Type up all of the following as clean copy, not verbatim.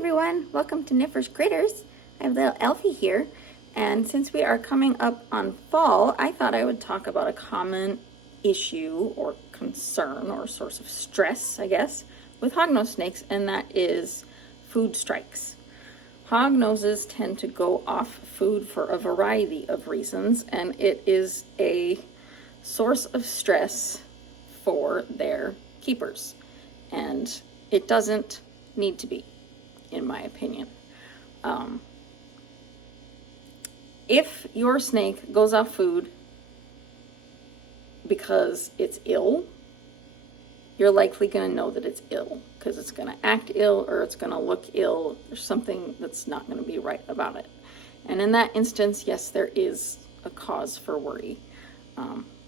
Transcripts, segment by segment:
everyone, welcome to Niffer's Critters. I have little Elfie here, and since we are coming up on fall, I thought I would talk about a common issue or concern or source of stress, I guess, with hognose snakes, and that is food strikes. Hognoses tend to go off food for a variety of reasons, and it is a source of stress for their keepers, and it doesn't need to be, in my opinion. If your snake goes off food because it's ill, you're likely going to know that it's ill because it's going to act ill or it's going to look ill. There's something that's not going to be right about it. And in that instance, yes, there is a cause for worry.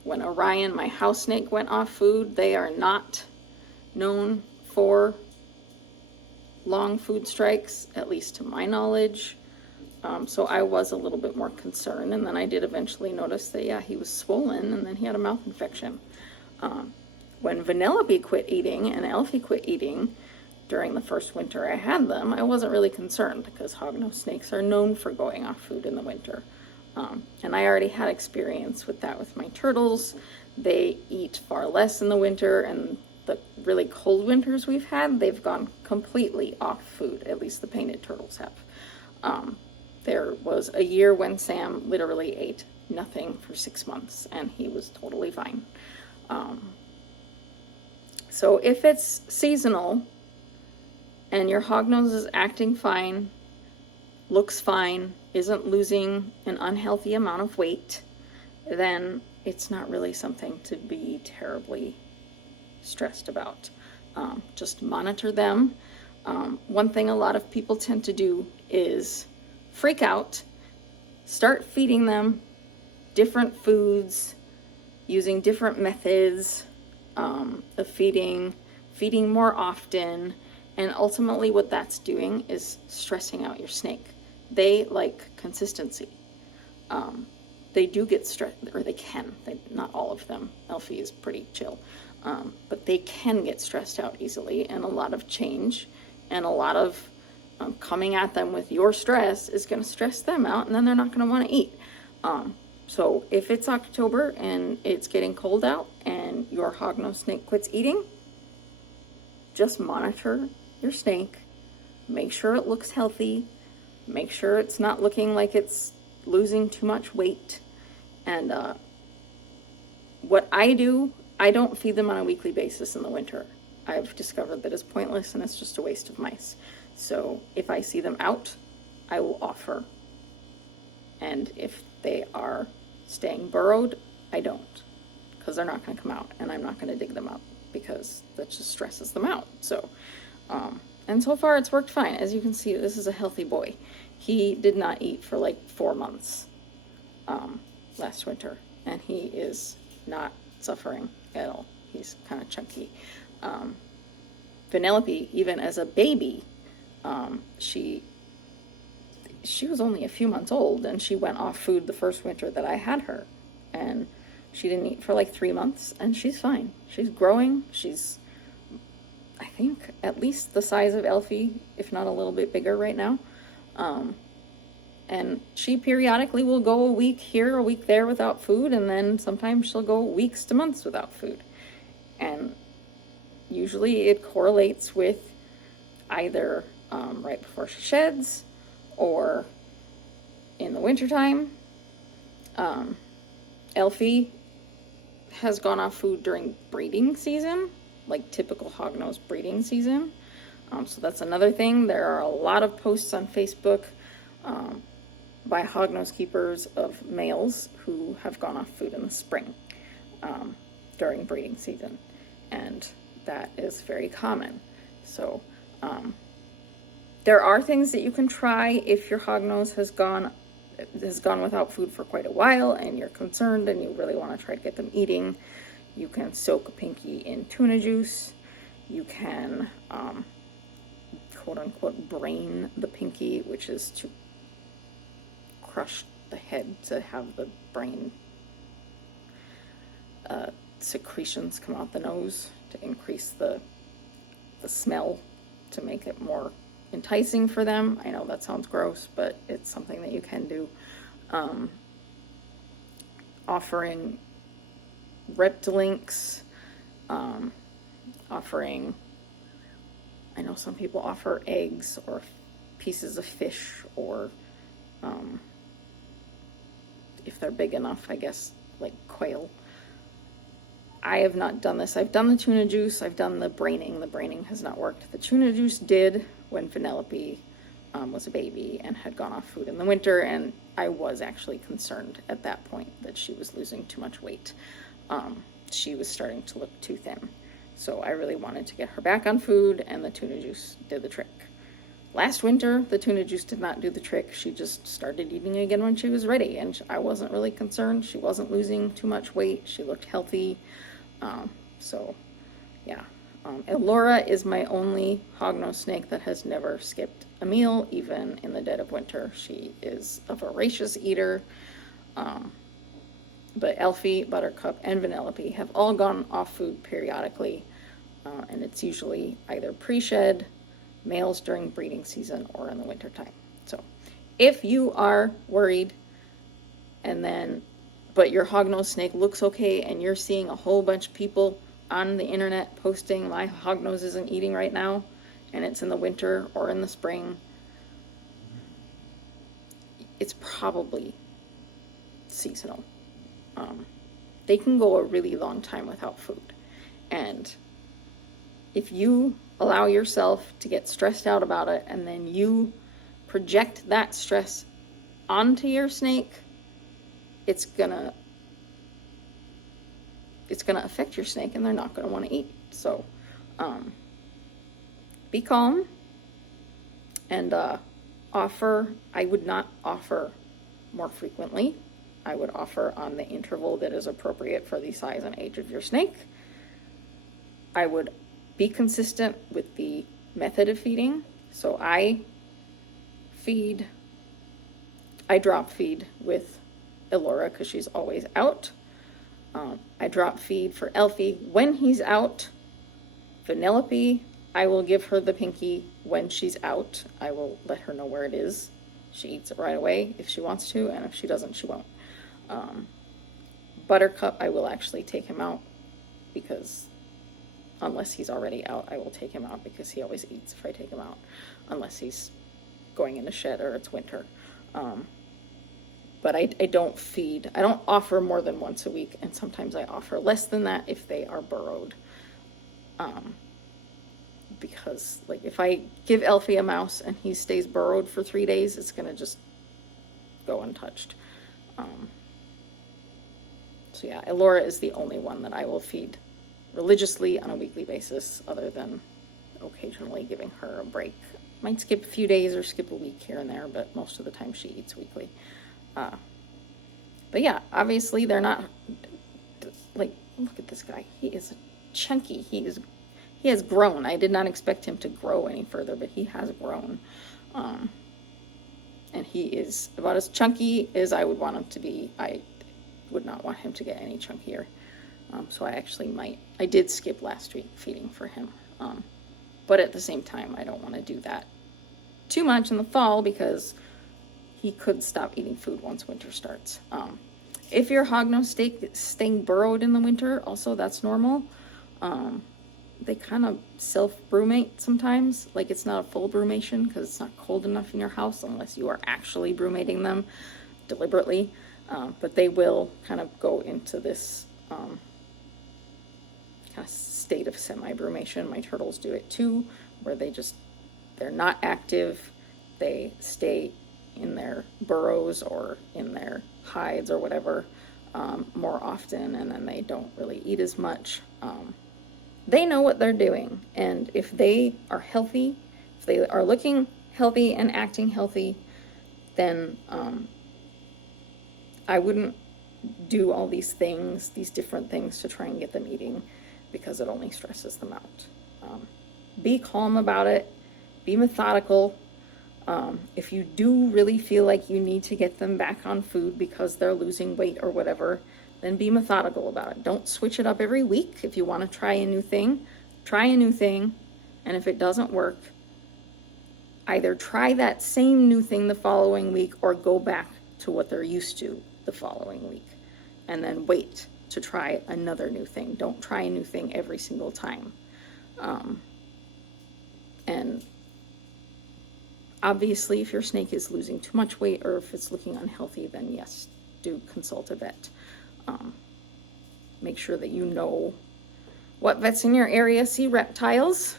When Orion, my house snake, went off food, they are not known for long food strikes, at least to my knowledge. So I was a little bit more concerned, and then I did eventually notice that, yeah, he was swollen, and then he had a mouth infection. When Vanellope quit eating and Elfie quit eating during the first winter I had them, I wasn't really concerned because hognose snakes are known for going off food in the winter. And I already had experience with that with my turtles. They eat far less in the winter, and the really cold winters we've had, they've gone completely off food, at least the painted turtles have. There was a year when Sam literally ate nothing for 6 months, and he was totally fine. So if it's seasonal, and your hognose is acting fine, looks fine, isn't losing an unhealthy amount of weight, then it's not really something to be terribly stressed about. Just monitor them. One thing a lot of people tend to do is freak out, start feeding them different foods, using different methods of feeding more often, and ultimately what that's doing is stressing out your snake. They like consistency. They do get stressed, or they can. Not all of them. Elfie is pretty chill. But they can get stressed out easily, and a lot of change and a lot of coming at them with your stress is going to stress them out, and then they're not going to want to eat. So if it's October and it's getting cold out and your hognose snake quits eating, just monitor your snake. Make sure it looks healthy. Make sure it's not looking like it's losing too much weight. And what I do, I don't feed them on a weekly basis in the winter. I've discovered that it's pointless and it's just a waste of mice. So if I see them out, I will offer. And if they are staying burrowed, I don't, because they're not going to come out, and I'm not going to dig them up because that just stresses them out. So, and so far it's worked fine. As you can see, this is a healthy boy. He did not eat for like 4 months last winter, and he is not suffering at all. He's kind of chunky. Vanellope, even as a baby, she was only a few months old, and she went off food the first winter that I had her, and she didn't eat for like 3 months, and she's fine. She's growing. She's, I think, at least the size of Elfie, if not a little bit bigger right now. And she periodically will go a week here, a week there without food, and then sometimes she'll go weeks to months without food. And usually it correlates with either right before she sheds or in the wintertime. Elfie has gone off food during breeding season, like typical hognose breeding season. So that's another thing. There are a lot of posts on Facebook by hognose keepers of males who have gone off food in the spring during breeding season, and that is very common. So there are things that you can try if your hognose has gone without food for quite a while and you're concerned and you really want to try to get them eating. You can soak a pinky in tuna juice. You can quote unquote brain the pinky, which is to crush the head to have the brain secretions come out the nose to increase the smell, to make it more enticing for them. I know that sounds gross, but it's something that you can do. Offering Reptilinks, offering, I know some people offer eggs or pieces of fish, or if they're big enough, I guess, like quail. I have not done this. I've done the tuna juice. I've done the braining. The braining has not worked. The tuna juice did when Vanellope was a baby and had gone off food in the winter, and I was actually concerned at that point that she was losing too much weight. She was starting to look too thin. So I really wanted to get her back on food, and the tuna juice did the trick. Last winter, the tuna juice did not do the trick. She just started eating again when she was ready, and I wasn't really concerned. She wasn't losing too much weight. She looked healthy. So, yeah. Elora is my only hognose snake that has never skipped a meal, even in the dead of winter. She is a voracious eater. But Elfie, Buttercup, and Vanellope have all gone off food periodically, and it's usually either pre-shed, males during breeding season, or in the winter time. So if you are worried but your hognose snake looks okay and you're seeing a whole bunch of people on the internet posting my hognose isn't eating right now, and it's in the winter or in the spring, it's probably seasonal. They can go a really long time without food, and if you allow yourself to get stressed out about it and then you project that stress onto your snake, it's gonna affect your snake, and they're not gonna want to eat. So be calm, and I would not offer more frequently. I would offer on the interval that is appropriate for the size and age of your snake. I would be consistent with the method of feeding. So I drop feed with Elora because she's always out. I drop feed for Elfie when he's out. Vanellope, I will give her the pinky when she's out. I will let her know where it is. She eats it right away if she wants to, and if she doesn't, she won't. Buttercup, I will actually take him out, because unless he's already out, I will take him out, because he always eats if I take him out, unless he's going in the shed or it's winter. But I don't offer more than once a week, and sometimes I offer less than that if they are burrowed. Because, like, if I give Elfie a mouse and he stays burrowed for 3 days, it's gonna just go untouched. So yeah, Elora is the only one that I will feed religiously on a weekly basis, other than occasionally giving her a break. Might skip a few days or skip a week here and there, but most of the time she eats weekly. But yeah, obviously they're not, like, look at this guy. He is chunky. He has grown. I did not expect him to grow any further, but he has grown. And he is about as chunky as I would want him to be. I would not want him to get any chunkier. So I did skip last week feeding for him. But at the same time, I don't want to do that too much in the fall, because he could stop eating food once winter starts. If your hognose snake is staying burrowed in the winter, also that's normal. They kind of self-brumate sometimes. Like, it's not a full brumation because it's not cold enough in your house, unless you are actually brumating them deliberately. But they will kind of go into this kind of state of semi-brumation. My turtles do it too, where they're not active. They stay in their burrows or in their hides or whatever more often, and then they don't really eat as much. They know what they're doing, and if they are healthy, if they are looking healthy and acting healthy, then I wouldn't do all these different things to try and get them eating, because it only stresses them out. Be calm about it. Be methodical. If you do really feel like you need to get them back on food because they're losing weight or whatever, then be methodical about it. Don't switch it up every week. If you want to try a new thing, try a new thing. And if it doesn't work, either try that same new thing the following week or go back to what they're used to the following week, and then wait to try another new thing. Don't try a new thing every single time. And obviously, if your snake is losing too much weight or if it's looking unhealthy, then yes, do consult a vet. Make sure that you know what vets in your area see reptiles.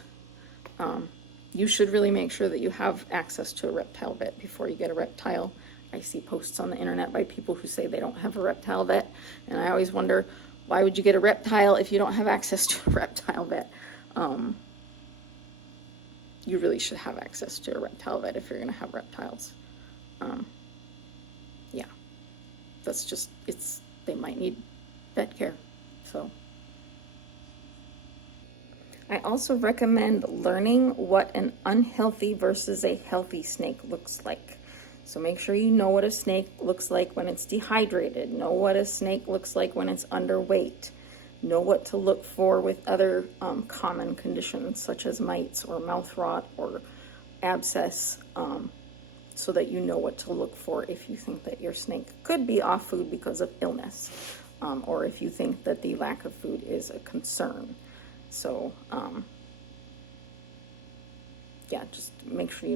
You should really make sure that you have access to a reptile vet before you get a reptile. I see posts on the internet by people who say they don't have a reptile vet, and I always wonder, why would you get a reptile if you don't have access to a reptile vet? You really should have access to a reptile vet if you're going to have reptiles. Yeah, that's just, they might need vet care, so. I also recommend learning what an unhealthy versus a healthy snake looks like. So make sure you know what a snake looks like when it's dehydrated. Know what a snake looks like when it's underweight. Know what to look for with other common conditions such as mites or mouth rot or abscess, so that you know what to look for if you think that your snake could be off food because of illness, or if you think that the lack of food is a concern. So, yeah, just make sure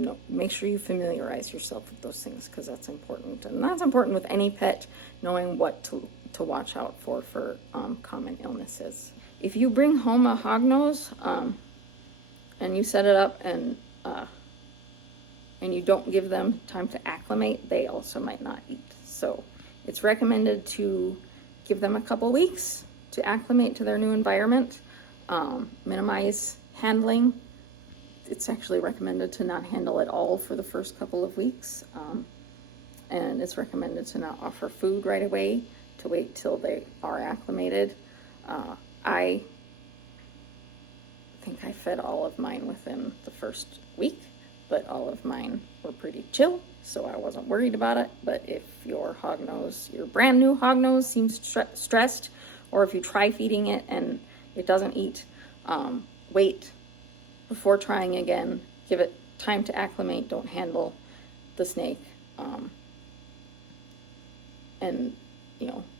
you familiarize yourself with those things, because that's important. And that's important with any pet, knowing what to watch out for common illnesses. If you bring home a hognose, and you set it up and you don't give them time to acclimate, they also might not eat. So it's recommended to give them a couple weeks to acclimate to their new environment. Minimize handling. It's actually recommended to not handle at all for the first couple of weeks. And it's recommended to not offer food right away, to wait till they are acclimated. I think I fed all of mine within the first week, but all of mine were pretty chill, so I wasn't worried about it. But if your brand new hognose seems stressed, or if you try feeding it and it doesn't eat, wait before trying again. Give it time to acclimate. Don't handle the snake. And,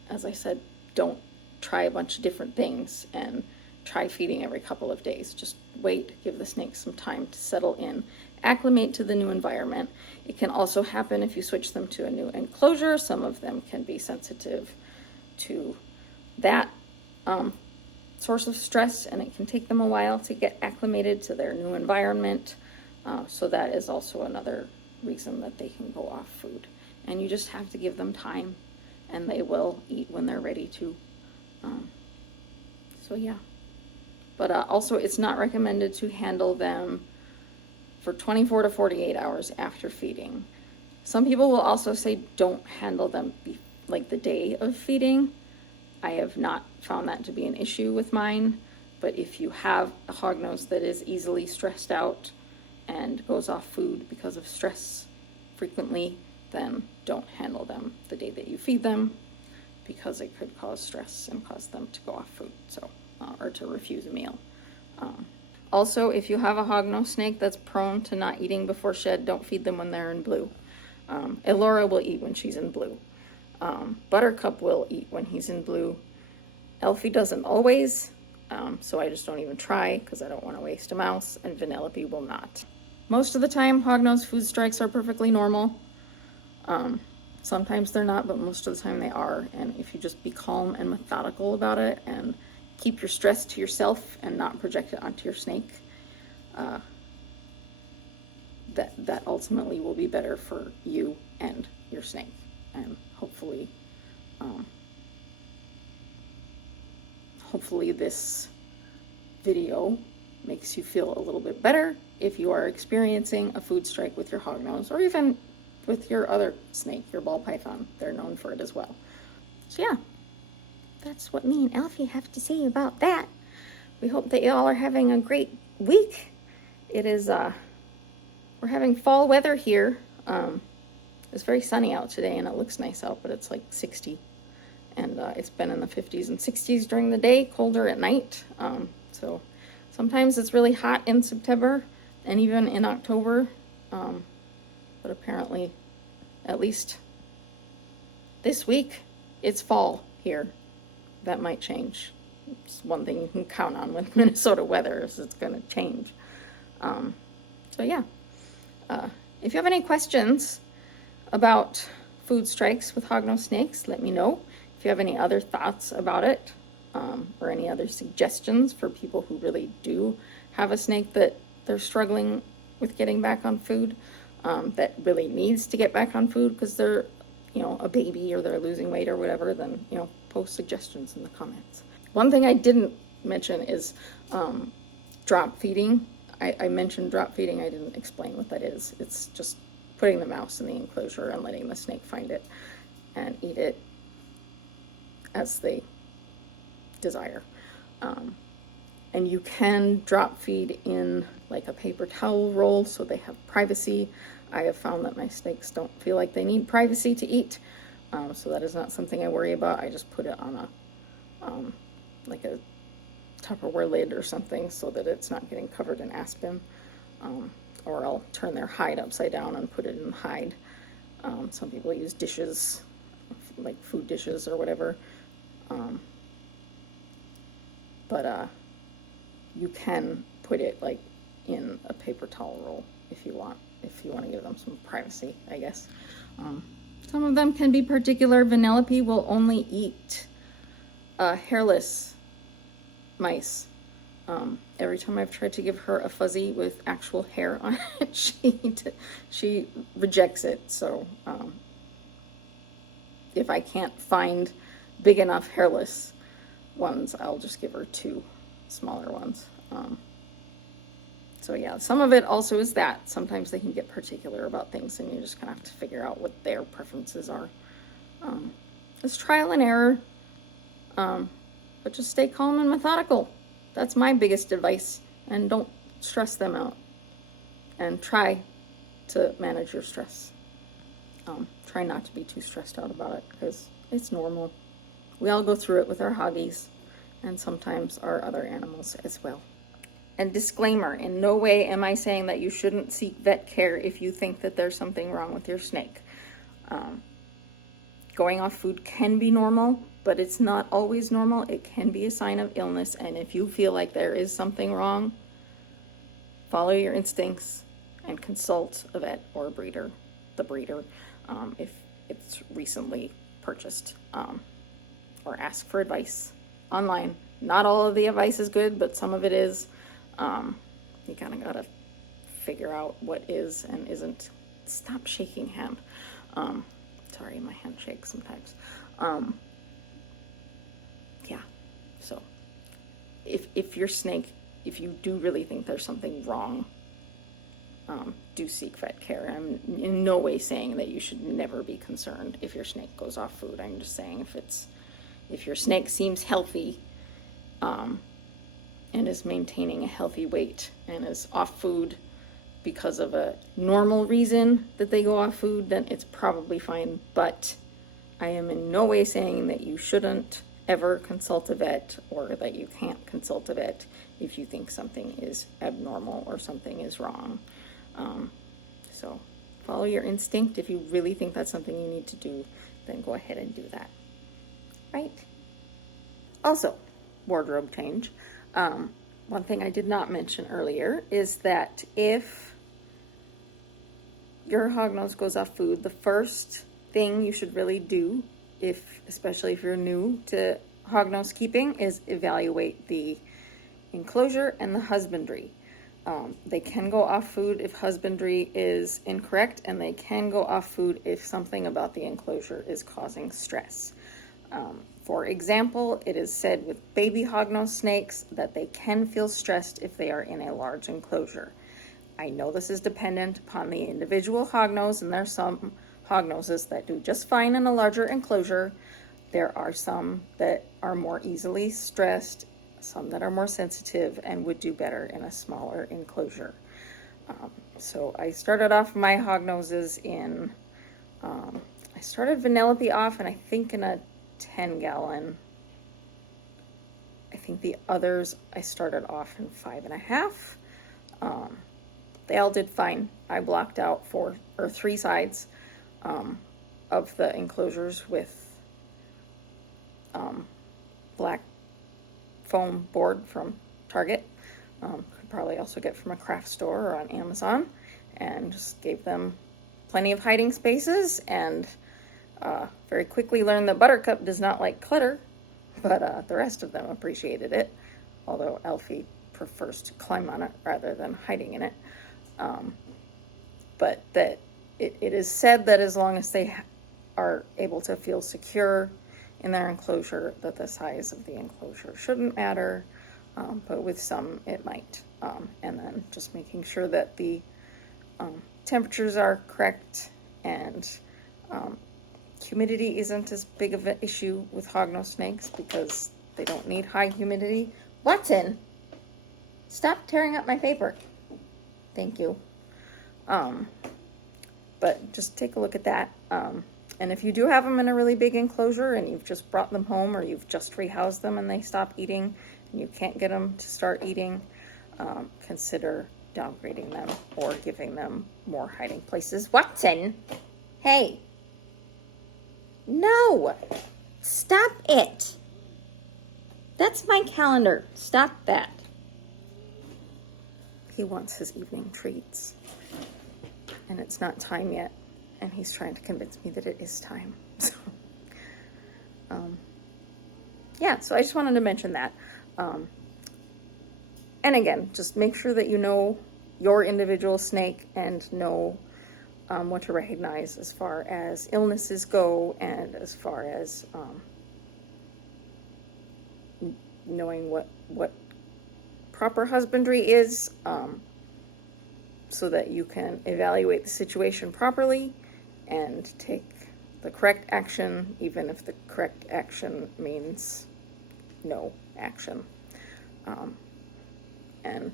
as I said, don't try a bunch of different things and try feeding every couple of days. Just wait, give the snake some time to settle in, acclimate to the new environment. It can also happen if you switch them to a new enclosure. Some of them can be sensitive to that source of stress, and it can take them a while to get acclimated to their new environment. So that is also another reason that they can go off food. And you just have to give them time, and they will eat when they're ready to. So yeah. But also, it's not recommended to handle them for 24 to 48 hours after feeding. Some people will also say don't handle them like the day of feeding. I have not found that to be an issue with mine, but if you have a hognose that is easily stressed out and goes off food because of stress frequently, then don't handle them the day that you feed them, because it could cause stress and cause them to go off food, or to refuse a meal. Also, if you have a hognose snake that's prone to not eating before shed, don't feed them when they're in blue. Elora will eat when she's in blue. Buttercup will eat when he's in blue. Elfie doesn't always, so I just don't even try because I don't want to waste a mouse, and Vanellope will not. Most of the time, hognose food strikes are perfectly normal. Sometimes they're not, but most of the time they are, and if you just be calm and methodical about it and keep your stress to yourself and not project it onto your snake, that ultimately will be better for you and your snake. And hopefully this video makes you feel a little bit better if you are experiencing a food strike with your hognose, or even with your other snake, your ball python. They're known for it as well. So yeah, that's what me and Alfie have to say about that. We hope that y'all are having a great week. It is, we're having fall weather here. It's very sunny out today and it looks nice out, but it's like 60. And it's been in the 50s and 60s during the day, colder at night. So sometimes it's really hot in September and even in October. But apparently, at least this week, it's fall here. That might change. It's one thing you can count on with Minnesota weather is it's going to change. So yeah, if you have any questions about food strikes with hognose snakes, let me know. If you have any other thoughts about it, or any other suggestions for people who really do have a snake that they're struggling with getting back on food, that really needs to get back on food because they're, a baby or they're losing weight or whatever, then, post suggestions in the comments. One thing I didn't mention is drop feeding. I mentioned drop feeding. I didn't explain what that is. It's just putting the mouse in the enclosure and letting the snake find it and eat it as they desire. And you can drop feed in like a paper towel roll so they have privacy. I have found that my snakes don't feel like they need privacy to eat, so that is not something I worry about. I just put it on a like a Tupperware lid or something so that it's not getting covered in aspen, or I'll turn their hide upside down and put it in hide. Some people use dishes, like food dishes or whatever, but you can put it like in a paper towel roll if you want to give them some privacy, I guess. Some of them can be particular. Vanellope will only eat hairless mice. Every time I've tried to give her a fuzzy with actual hair on it, she rejects it. So if I can't find big enough hairless ones, I'll just give her 2 smaller ones. So yeah, some of it also is that sometimes they can get particular about things and you just kind of have to figure out what their preferences are. It's trial and error, but just stay calm and methodical. That's my biggest advice, and don't stress them out, and try to manage your stress. Try not to be too stressed out about it because it's normal. We all go through it with our hoggies and sometimes our other animals as well. And disclaimer, in no way am I saying that you shouldn't seek vet care if you think that there's something wrong with your snake. Going off food can be normal, but it's not always normal. It can be a sign of illness, and if you feel like there is something wrong, follow your instincts and consult a vet or a breeder, if it's recently purchased, or ask for advice online. Not all of the advice is good, but some of it is. You kind of gotta figure out what is and isn't. Stop shaking hand. Sorry, my hand shakes sometimes. Yeah, so if your snake, if you do really think there's something wrong, do seek vet care. I'm in no way saying that you should never be concerned if your snake goes off food. I'm just saying if your snake seems healthy, and is maintaining a healthy weight and is off food because of a normal reason that they go off food, then it's probably fine. But I am in no way saying that you shouldn't ever consult a vet or that you can't consult a vet if you think something is abnormal or something is wrong. So follow your instinct. If you really think that's something you need to do, then go ahead and do that. Right? Also, wardrobe change. One thing I did not mention earlier is that if your hognose goes off food, the first thing you should really do, especially if you're new to hognose keeping, is evaluate the enclosure and the husbandry. They can go off food if husbandry is incorrect, and they can go off food if something about the enclosure is causing stress. For example, it is said with baby hognose snakes that they can feel stressed if they are in a large enclosure. I know this is dependent upon the individual hognose, and there are some hognoses that do just fine in a larger enclosure. There are some that are more easily stressed, some that are more sensitive and would do better in a smaller enclosure. So I started off my hognoses in, I started Vanellope off, and I think in a 10-gallon. I think the others I started off in 5.5. they all did fine. I blocked out 3 sides of the enclosures with black foam board from Target. Could probably also get from a craft store or on Amazon, and just gave them plenty of hiding spaces, and very quickly learned that Buttercup does not like clutter, but the rest of them appreciated it, although Elfie prefers to climb on it rather than hiding in it. But that it is said that as long as they are able to feel secure in their enclosure, that the size of the enclosure shouldn't matter, but with some it might. And then just making sure that the temperatures are correct, and humidity isn't as big of an issue with hognose snakes because they don't need high humidity. Watson, stop tearing up my paper. Thank you. But just take a look at that. And if you do have them in a really big enclosure and you've just brought them home, or you've just rehoused them and they stop eating and you can't get them to start eating, consider downgrading them or giving them more hiding places. Watson, hey, no, stop it. That's my calendar. Stop that. He wants his evening treats, and it's not time yet, and he's trying to convince me that it is time. So, yeah, so I just wanted to mention that. And again, just make sure that you know your individual snake and know what to recognize as far as illnesses go, and as far as knowing what proper husbandry is, so that you can evaluate the situation properly and take the correct action, even if the correct action means no action. And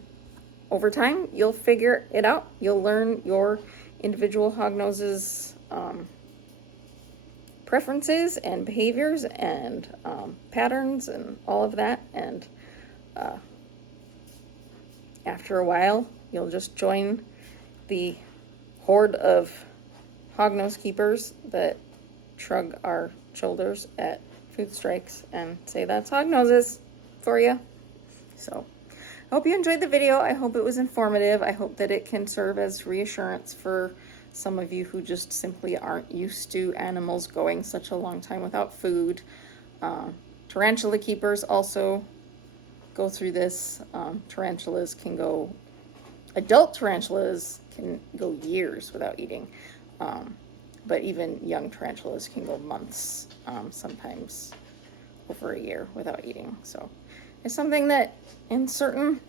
over time, you'll figure it out. You'll learn your individual hognose's preferences and behaviors and patterns and all of that. And after a while, you'll just join the horde of hognose keepers that shrug our shoulders at food strikes and say that's hognoses for you. So I hope you enjoyed the video. I hope it was informative. I hope that it can serve as reassurance for some of you who just simply aren't used to animals going such a long time without food. Tarantula keepers also go through this. Tarantulas can go, adult tarantulas can go years without eating, but even young tarantulas can go months, sometimes over a year without eating. So it's something that in certain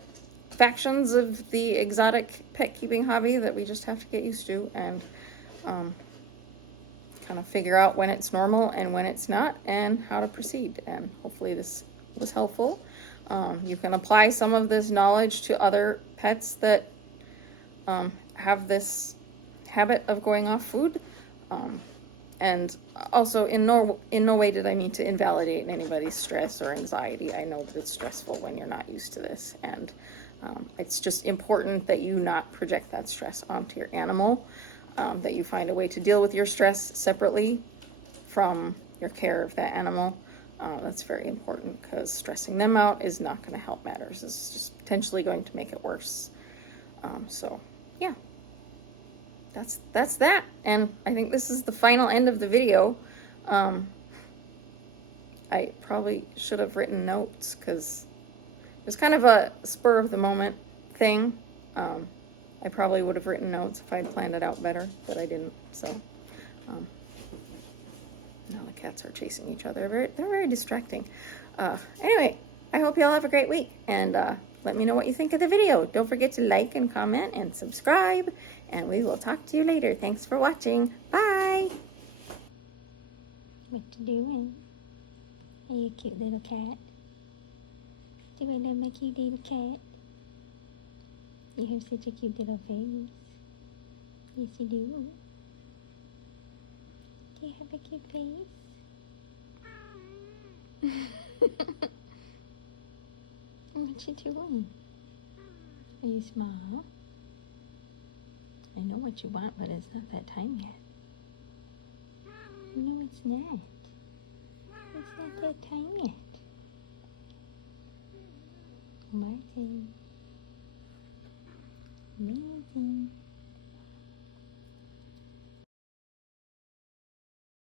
factions of the exotic pet keeping hobby that we just have to get used to, and kind of figure out when it's normal and when it's not, and how to proceed. And hopefully this was helpful. You can apply some of this knowledge to other pets that have this habit of going off food. And also, in no way did I mean to invalidate anybody's stress or anxiety. I know that it's stressful when you're not used to this, and it's just important that you not project that stress onto your animal, that you find a way to deal with your stress separately from your care of that animal. That's very important, because stressing them out is not going to help matters. It's just potentially going to make it worse. So yeah, that's that. And I think this is the final end of the video. I probably should have written notes, because it was kind of a spur of the moment thing. I probably would have written notes if I'd planned it out better, but I didn't. So now the cats are chasing each other. They're very distracting. Anyway, I hope y'all have a great week, and let me know what you think of the video. Don't forget to like and comment and subscribe, and we will talk to you later. Thanks for watching. Bye! What you doing? Are you a cute little cat? Do I love my cute little cat? You have such a cute little face. Yes, you do. Do you have a cute face? What you doing? Are you small? I know what you want, but it's not that time yet. No, it's not. It's not that time yet. Martin. Martin.